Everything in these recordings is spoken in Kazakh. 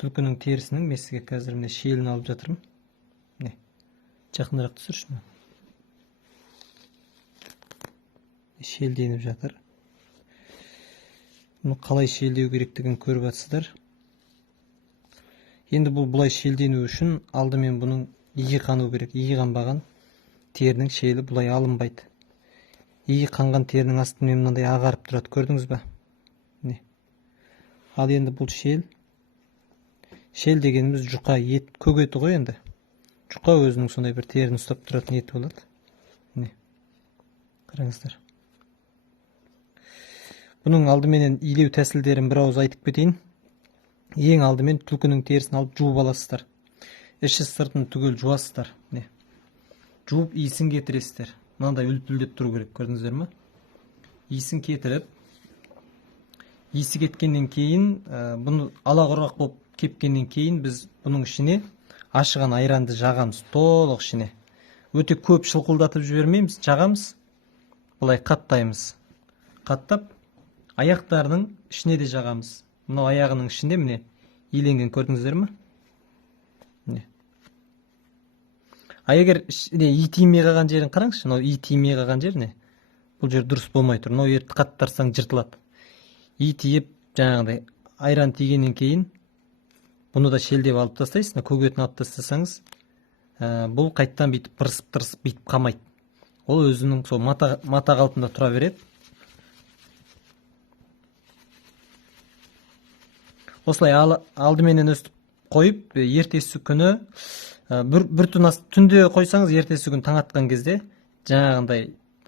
түлкінің терісінің мен сізге қазір міне шелін алып жатырмын. Міне жақынырақ түсірші. Шелденіп жатыр. Бұны қалай шелдеу керектігін көріп жатсыздар. Енді бұл бұлай шелдену үшін алдымен бұның иі қану керек. Иі қанбаған терінің шелі бұлай алынбайды. Иі қанған терінің астымен мынандай ағарып тұрады, көрдіңіз ба? Міне. Ал енді бұл шел. Шел дегеніміз жұқа, ет, көк еті ғой енді. Жұқа өзінің сондай бір терін ұстап тұратын еті болады. Міне. Қараңыздар. Бұның алдыменен илеу тәсілдерін бір ауыз айтып кетейін. Ең алдымен түлкінің терісін алып жуып аласыздар. Іші сыртын түгел жуасыздар. Міне. Жуып иісін кетіресіздер. Мынандай үлпілдеп тұру керек, көрдіңіздер ме? Иісін кетіріп, иісі кеткеннен кейін, бұны ала құрғақ болып кепкеннен кейін біз бұның ішіне ашыған айранды жағамыз, толық ішіне. Өте көп шылқылдатып жібермейміз, жағамыз, бұлай қаттаймыз. Қаттап, аяқтарының ішіне де жағамыз. Мынау аяғының ішінде міне иленген, көрдіңіздер ме? Міне. Егер үй тимей қалған жерін қараңызшы, мынау үй тимей қалған жер не? Бұл жер дұрыс болмай тұр. Мынау ерді қаттарсаң жыртылады. Үй тиіп, жаңағыдай айран тигеннен кейін бұны да шелдеп алып тастайсыз. Көгетін алып тастасаңыз, бұл қайттан бүйтіп тырысып бүйтіп қамайды. Ол өзінің сол мата қалпында тұра береді. Осылай алдыменен өстіп қойып, ертесі күні бір түнде қойсаңыз, ертесі күн таң атқан кезде жаңағындай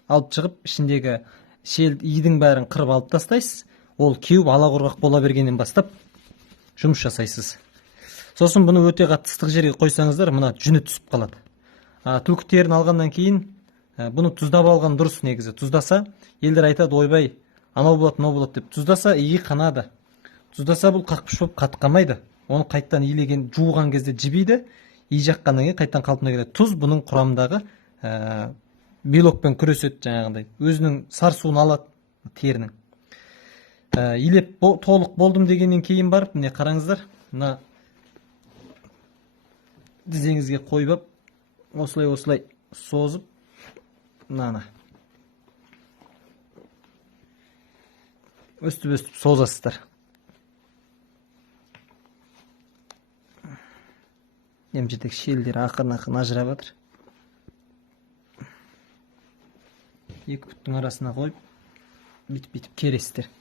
алып шығып, ішіндегі шел идің бәрін қырып алып тастайсыз. Ол кеуіп ала құрғақ бола бергеннен бастап жұмыс жасайсыз. Сосын бұны өте қатты ыстық жерге қойсаңыздар, мына жүні түсіп қалады. Түлкі терін алғаннан кейін бұны тұздап алған дұрыс негізі. Тұздаса, елдер айтады, ойбай, анау болады, мынау болады деп. Тұздаса, иі қанады. Тұздаса, бұл қақпыш болып қатқамайды. Оны қайттан илеген, жуған кезде жібейді. Ий жаққаннан кейін қайттан қалпына келеді. Тұз бұның құрамындағы белокпен күреседі, жаңағындай. Өзінің сарсуын алады терінің. Илеп толық болдым дегеннен кейін барып, міне қараңыздар, мына дізеңізге қойып, осылай созып, мына өстіп созасыздар. Емжетек шелдері ақырын ажырап жатыр. Екі бұттың арасына қойып, бүйтіп кересіздер.